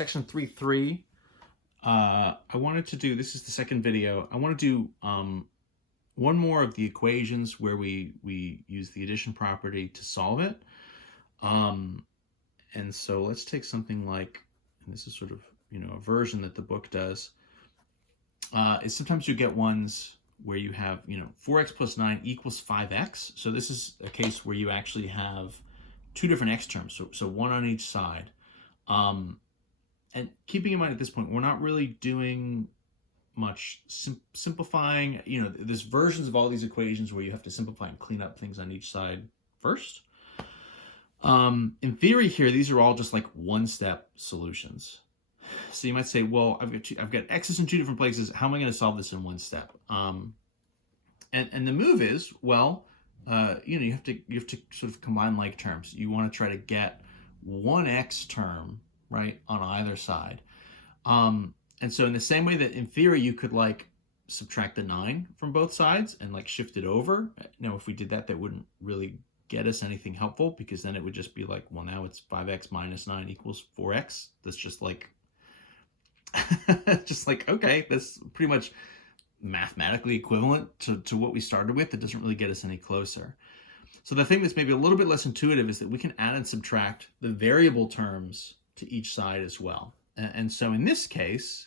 section 3.3. I wanted to do, this is the second video, I want to do one more of the equations where we use the addition property to solve it. And so let's take something like, and this is sort of, a version that the book does, is sometimes you get ones where you have, 4x plus 9 equals 5x. So this is a case where you actually have two different x terms, so one on each side. And keeping in mind at this point, we're not really doing much simplifying. There's versions of all these equations where you have to simplify and clean up things on each side first. In theory here, these are all just like one-step solutions. So you might say, well, I've got x's in two different places. How am I going to solve this in one step? And the move is, well, you have to sort of combine like terms. You want to try to get one x term, right, on either side. And so in the same way that in theory you could like subtract the 9 from both sides and like shift it over. Now, if we did that, that wouldn't really get us anything helpful, because then it would just be like, well, now it's 5x minus 9 equals 4x. That's just like, okay, that's pretty much mathematically equivalent to what we started with. That doesn't really get us any closer. So the thing that's maybe a little bit less intuitive is that we can add and subtract the variable terms to each side as well. And so in this case,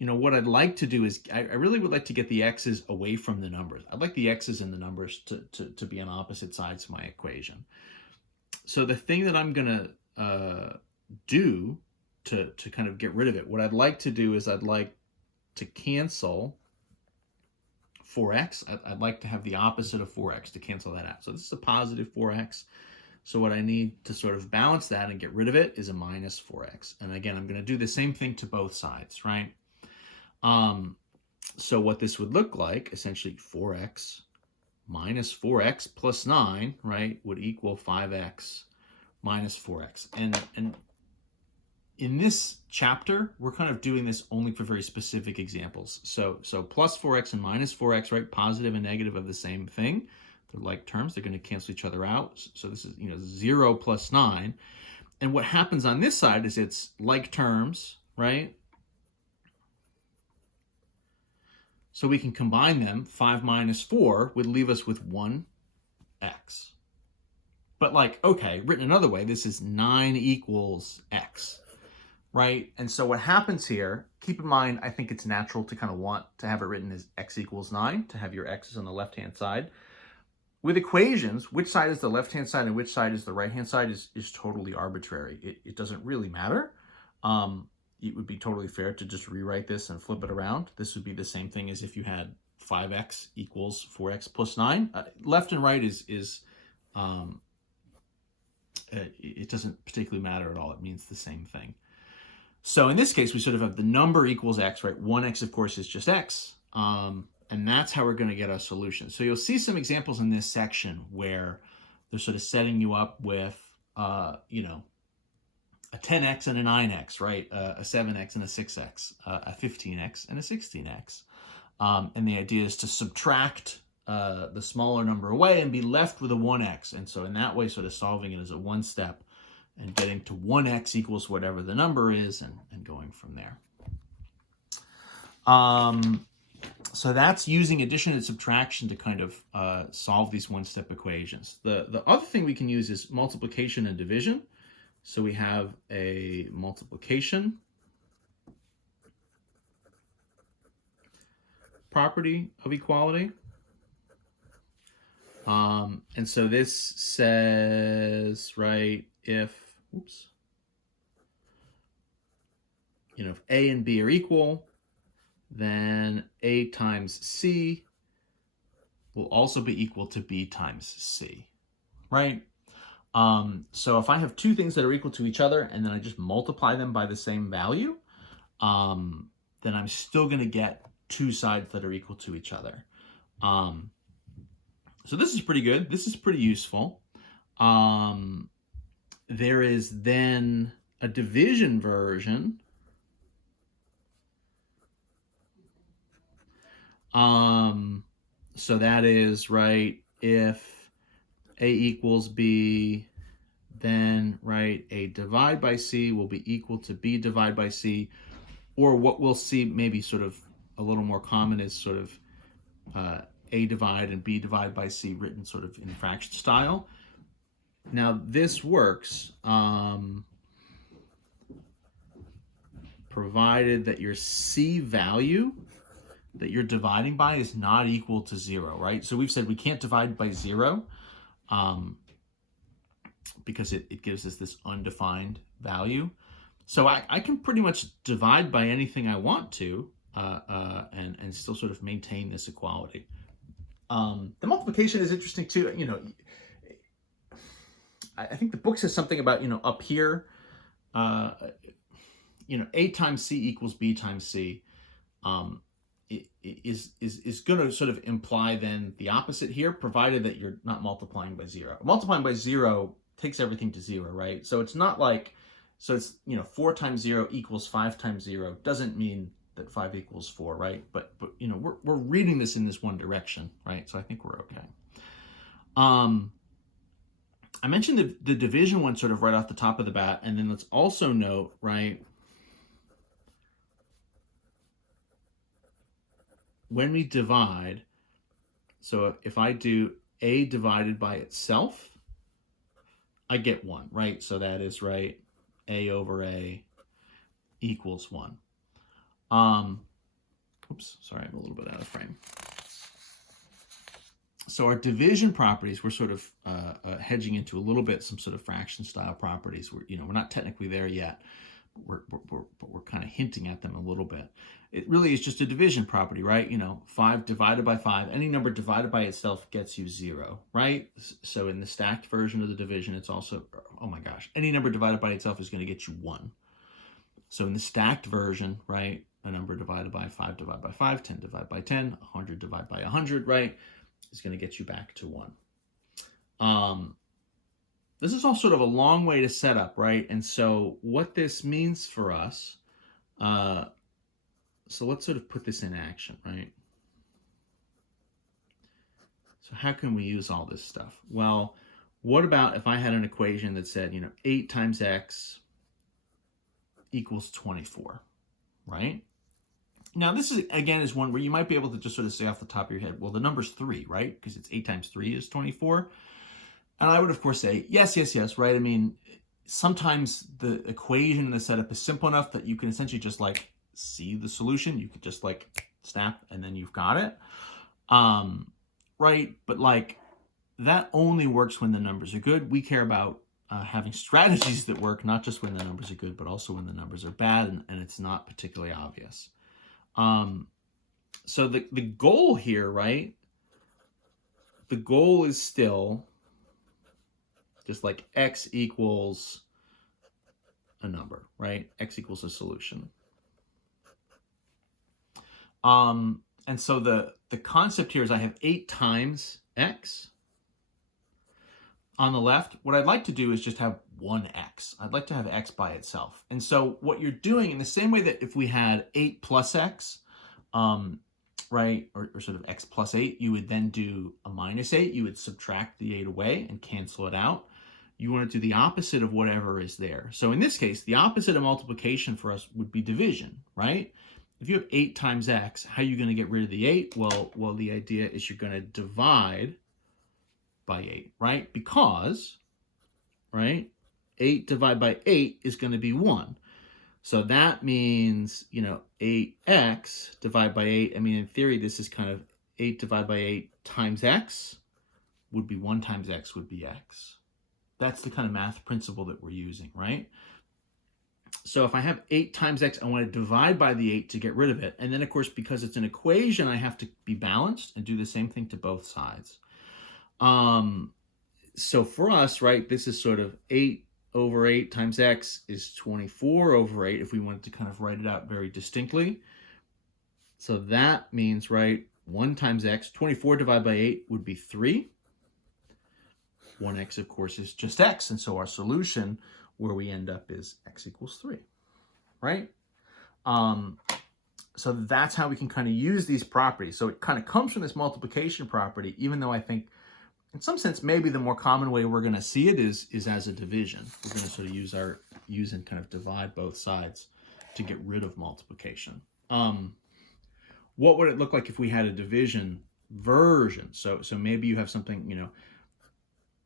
what I'd like to do is I really would like to get the x's away from the numbers. I'd like the x's and the numbers to be on opposite sides of my equation. So the thing that I'm going to do to kind of get rid of it, what I'd like to do is I'd like to cancel 4x. I'd like to have the opposite of 4x to cancel that out. So this is a positive 4x. So what I need to sort of balance that and get rid of it is a minus 4x. And again, I'm going to do the same thing to both sides, right? So what this would look like, essentially 4x minus 4x plus 9, right, would equal 5x minus 4x. And in this chapter, we're kind of doing this only for very specific examples. So plus 4x and minus 4x, right, positive and negative of the same thing. They're like terms. They're going to cancel each other out. So this is, 0 plus 9. And what happens on this side is it's like terms, right? So we can combine them. 5 minus 4 would leave us with 1x. But like, okay, written another way, this is 9 equals x, right? And so what happens here, keep in mind, I think it's natural to kind of want to have it written as x equals 9, to have your x's on the left-hand side. With equations, which side is the left-hand side and which side is the right-hand side is totally arbitrary. It doesn't really matter. It would be totally fair to just rewrite this and flip it around. This would be the same thing as if you had 5x equals 4x plus 9. Left and right it doesn't particularly matter at all. It means the same thing. So in this case, we sort of have the number equals x, right? 1x, of course, is just x. And that's how we're going to get our solution. So you'll see some examples in this section where they're sort of setting you up with, a 10x and a 9x, right? A 7x and a 6x, a 15x and a 16x. And the idea is to subtract the smaller number away and be left with a 1x. And so in that way, sort of solving it as a one step and getting to 1x equals whatever the number is and going from there. So that's using addition and subtraction to kind of solve these one-step equations. The other thing we can use is multiplication and division. So we have a multiplication property of equality. And so this says, right, if A and B are equal, then A times C will also be equal to B times C, right? So if I have two things that are equal to each other and then I just multiply them by the same value, then I'm still going to get two sides that are equal to each other. So this is pretty good. This is pretty useful. There is then a division version. So that is, right, if A equals B, then, right, A divided by C will be equal to B divided by C, or what we'll see maybe sort of a little more common is sort of A divided and B divided by C written sort of in fraction style. Now this works provided that your C value that you're dividing by is not equal to 0, right? So we've said we can't divide by 0 because it gives us this undefined value. So I can pretty much divide by anything I want to and still sort of maintain this equality. The multiplication is interesting too. You know, I think the book says something about, you know, up here, you know, A times C equals B times C. Is going to sort of imply then the opposite here, provided that you're not multiplying by 0. Multiplying by 0 takes everything to 0, right? So it's not like, so it's, you know, 4 times 0 equals 5 times 0 doesn't mean that 5 equals 4, right? But you know, we're reading this in this one direction, right? So I think we're okay. I mentioned the division one sort of right off the top of the bat, and then let's also note, right, when we divide, so if I do A divided by itself, I get 1, right? So that is, right, A over A equals 1. Oops, sorry, I'm a little bit out of frame. So our division properties, we're sort of hedging into a little bit some sort of fraction style properties. We're not technically there yet, but we're kind of hinting at them a little bit. It really is just a division property, right? You know, 5 divided by 5, any number divided by itself gets you 0, right? So in the stacked version of the division, it's also, oh my gosh, any number divided by itself is going to get you 1. So in the stacked version, right, a number divided by 5 divided by 5, 10 divided by 10, 100 divided by 100, right, is going to get you back to 1. This is all sort of a long way to set up, right? And so what this means for us, so let's sort of put this in action, right? So how can we use all this stuff? Well, what about if I had an equation that said, you know, 8 times x equals 24, right? Now, this is, again, is one where you might be able to just sort of say off the top of your head, well, the number's 3, right? Because it's 8 times 3 is 24. And I would, of course, say, yes, right? I mean, sometimes the equation in the setup is simple enough that you can essentially just, like, see the solution. You could just, like, snap, and then you've got it. Right? But, like, that only works when the numbers are good. We care about having strategies that work, not just when the numbers are good, but also when the numbers are bad and it's not particularly obvious. So the goal here, right? The goal is still just like x equals a number, right? X equals a solution. And so the concept here is I have 8 times x. On the left, what I'd like to do is just have 1x. I'd like to have x by itself. And so what you're doing, in the same way that if we had 8 plus x, right, or sort of x plus 8, you would then do a minus 8. You would subtract the 8 away and cancel it out. You want to do the opposite of whatever is there. So in this case, the opposite of multiplication for us would be division, right? If you have 8 times x, how are you going to get rid of the 8? Well, the idea is you're going to divide by 8, right? Because, right, 8 divided by 8 is going to be 1. So that means, you know, 8x divided by 8. I mean, in theory, this is kind of 8 divided by 8 times x would be 1 times x would be x. That's the kind of math principle that we're using, right? So if I have 8 times x, I want to divide by the 8 to get rid of it. And then, of course, because it's an equation, I have to be balanced and do the same thing to both sides. So for us, right, this is sort of 8 over 8 times x is 24 over 8 if we wanted to kind of write it out very distinctly. So that means, right, 1 times x, 24 divided by 8 would be 3. 1x, of course, is just x. And so our solution where we end up is x equals 3, right? So that's how we can kind of use these properties. So it kind of comes from this multiplication property, even though I think in some sense, maybe the more common way we're going to see it is as a division. We're going to sort of use and kind of divide both sides to get rid of multiplication. What would it look like if we had a division version? So maybe you have something, you know,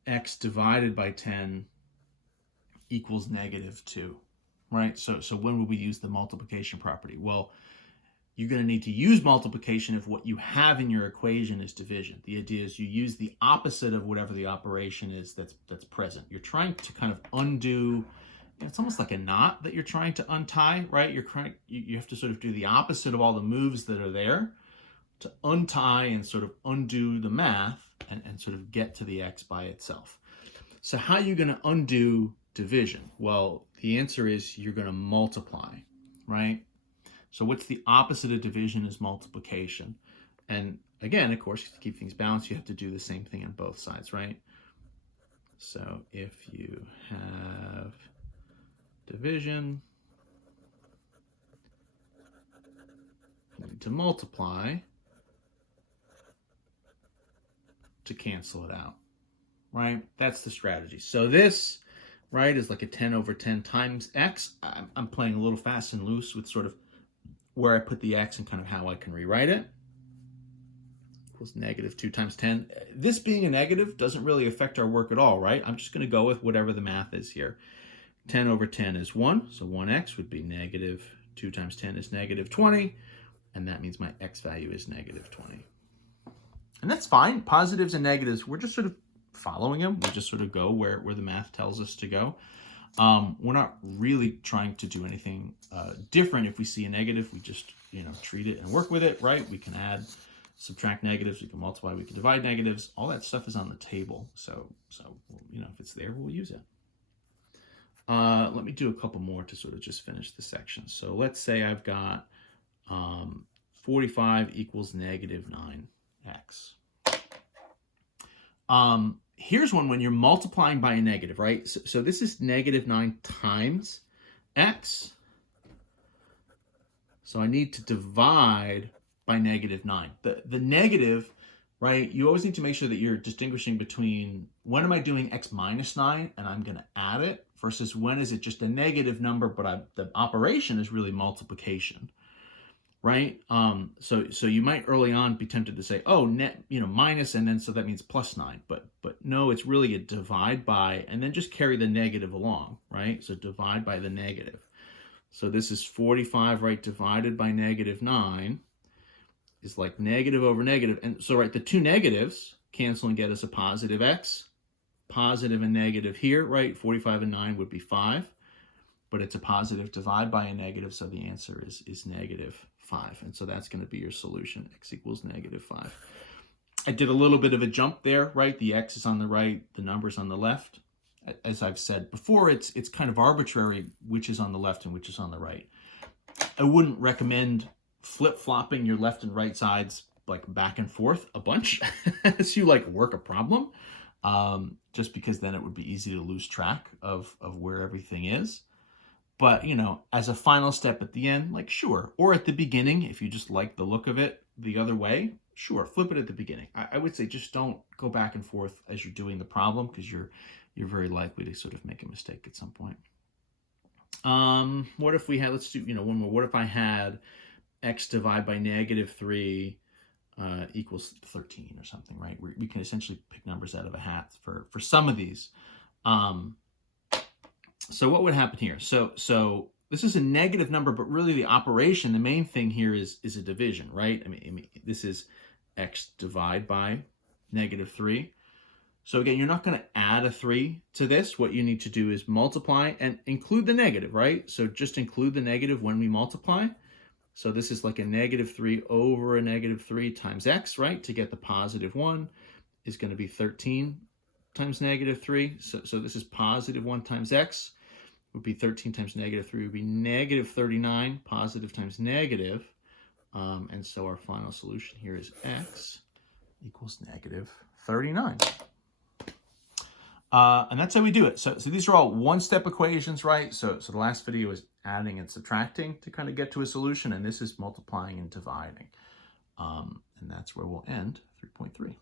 x divided by 10 equals -2, right? So when would we use the multiplication property? Well, you're going to need to use multiplication if what you have in your equation is division. The idea is you use the opposite of whatever the operation is that's present. You're trying to kind of undo, it's almost like a knot that you're trying to untie, right? You have to sort of do the opposite of all the moves that are there to untie and sort of undo the math and sort of get to the x by itself. So how are you going to undo division? Well, the answer is you're going to multiply, right? So what's the opposite of division is multiplication. And again, of course, to keep things balanced, you have to do the same thing on both sides, right? So if you have division, you need to multiply to cancel it out, right? That's the strategy. So this, right, is like a 10 over 10 times x. I'm playing a little fast and loose with sort of where I put the x and kind of how I can rewrite it. Equals -2 times 10. This being a negative doesn't really affect our work at all, right? I'm just going to go with whatever the math is here. 10 over 10 is 1, so 1x would be -2 times 10 is -20, and that means my x value is -20. And that's fine. Positives and negatives, we're just sort of following them. We just sort of go where the math tells us to go. We're not really trying to do anything different. If we see a negative, we just, you know, treat it and work with it, right? We can add, subtract negatives, we can multiply, we can divide negatives. All that stuff is on the table. So you know, if it's there, we'll use it. Let me do a couple more to sort of just finish the section. So let's say I've got 45 equals -9x. Here's one when you're multiplying by a negative, right? So this is -9 times x. So I need to divide by -9. The negative, right, you always need to make sure that you're distinguishing between when am I doing x minus 9 and I'm going to add it versus when is it just a negative number, but the operation is really multiplication. Right? So you might early on be tempted to say, oh, net, you know, minus, and then so that means +9. But no, it's really a divide by, and then just carry the negative along, right? So divide by the negative. So this is 45, right? Divided by -9 is like negative over negative. And so, right, the two negatives cancel and get us a positive x. Positive and negative here, right? 45 and 9 would be 5. But it's a positive divide by a negative, so the answer is -5. And so that's going to be your solution, x equals -5. I did a little bit of a jump there, right? The x is on the right, the number's on the left. As I've said before, it's kind of arbitrary which is on the left and which is on the right. I wouldn't recommend flip-flopping your left and right sides like back and forth a bunch as you like work a problem, just because then it would be easy to lose track of where everything is. But, you know, as a final step at the end, like, sure. Or at the beginning, if you just like the look of it the other way, sure, flip it at the beginning. I would say just don't go back and forth as you're doing the problem because you're very likely to sort of make a mistake at some point. What if we had, let's do, you know, one more. What if I had x divided by -3 equals 13 or something, right? We can essentially pick numbers out of a hat for some of these. So what would happen here? So this is a negative number, but really the operation, the main thing here is a division, right? I mean, this is x divided by -3. So again, you're not going to add a 3 to this. What you need to do is multiply and include the negative, right? So just include the negative when we multiply. So this is like a -3 over a -3 times x, right? To get the +1 is going to be 13 times -3. So this is +1 times x. Would be 13 times -3 would be -39, positive times negative. And so our final solution here is x equals -39. And that's how we do it. So these are all one-step equations, right? So the last video is adding and subtracting to kind of get to a solution, and this is multiplying and dividing. And that's where we'll end 3.3.